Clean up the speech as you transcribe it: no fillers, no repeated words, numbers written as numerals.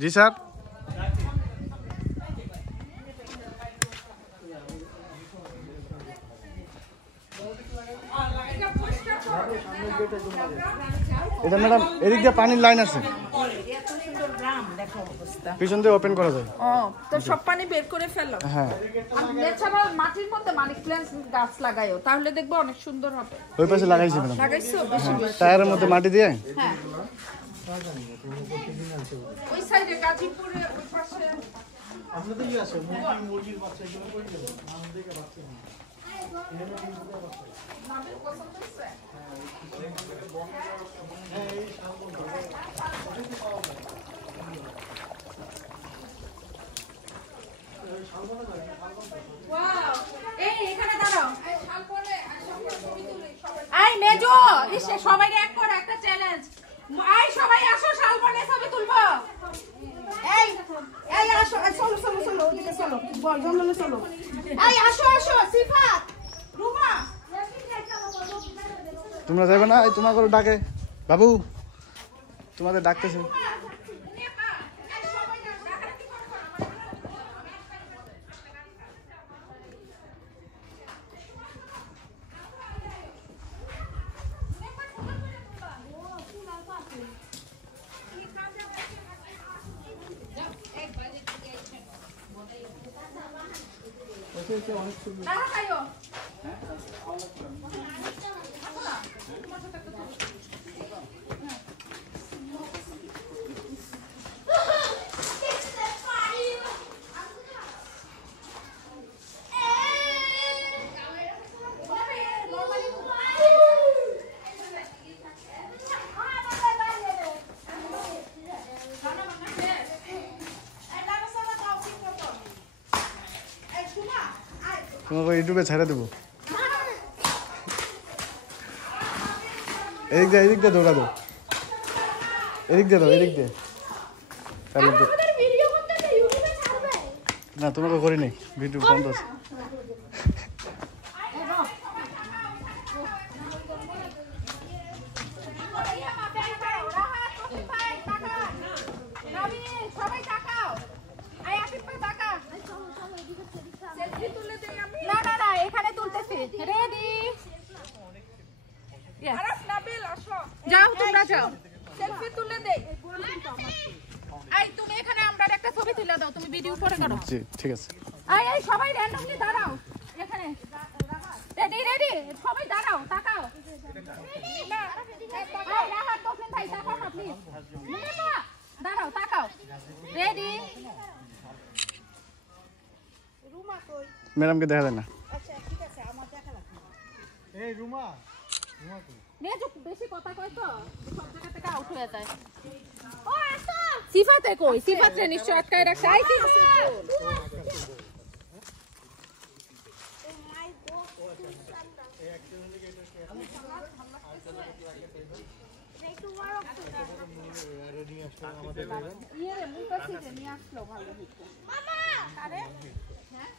जी sir. এটা madam এদিক দিয়ে পানির লাইন আছে, পিছন দিয়ে ওপেন করা যায়। ও তো সব পানি বের করে ফেলো। হ্যাঁ, এছাড়া মাটির মধ্যে মানি প্ল্যান্ট গাছ লাগাইও, তাহলে দেখবো অনেক সুন্দর হবে। ওই পাশে লাগাইছি ম্যাডাম। লাগাইছো বেশি বেশি টায়ারের মধ্যে মাটি দিয়ে। হ্যাঁ, ওই সাইডে গাজীপুরে ওই পাশে আমরা তো ই আছে মুরগির বাচ্চা এগুলো করে দেব নাম দেখে বাচ্চা না এগুলো কিন্তু বাচ্চা নামের পছন্দ হচ্ছে। হ্যাঁ এই শালবন ওটাতে পাওয়া যায় এই শালবন না শালবন ওয়াও, এই এখানে দাঁড়াও। এই শালবনে ছবি তুলি সবাই। এই মেজো এসে সবাই এক করে একটা চ্যালেঞ্জ। এই সবাই আসো শালবনে ছবি তুলবো। এই এই আসো, চলো চলো চলো ওদিকে চলো, বল জঙ্গলে চলো। এই আসো আসো সিফাত রুমা, তোমরা যাবে না? তোমার করে ডাকে বাবু, তোমাদের ডাকতেছে। তোমাকে ইউটিউবে ছেড়ে দেবো। এদিক দিয়ে দৌড়া দাও, এদিক দিয়ে দাও, এদিক দিয়ে। তাহলে না তোমাকে করি নাই, ভিডিও বন্ধ আছে। না না না এখানে তুলতেছি। রেডি, আরাফ নাবিল আসো, যাও তোমরা যাও, সেলফি তুলে দেই। এই তুমি এখানে আমরা একটা ছবি তুলে দাও, তুমি ভিডিও পরে করো। জি ঠিক আছে। এই এই সবাই র্যান্ডমলি দাঁড়াও এখানে। রেডি রেডি সবাই দাঁড়াও, তাকাও। না এই রাহাত তোফিন ভাই তাকাও না প্লিজ। না দাঁড়াও তাকাও। রেডি, রুমা কই? ম্যাডামকে দেখা যায় না। আচ্ছা ঠিক আছে, আমার দেখা লাগবে। এই রুমা রুমা কই মেজো বেশি কথা কয় তো সব জায়গা থেকে আউট হয়ে যায়। ও আসো, সিফাতে কই? সিফাতে নিশ্চয় আটকায় রাখছে। আই কি ইয়ে মুখা থেকে নিয়ে আসলো ভালো হইতো। মামা আরে হ্যাঁ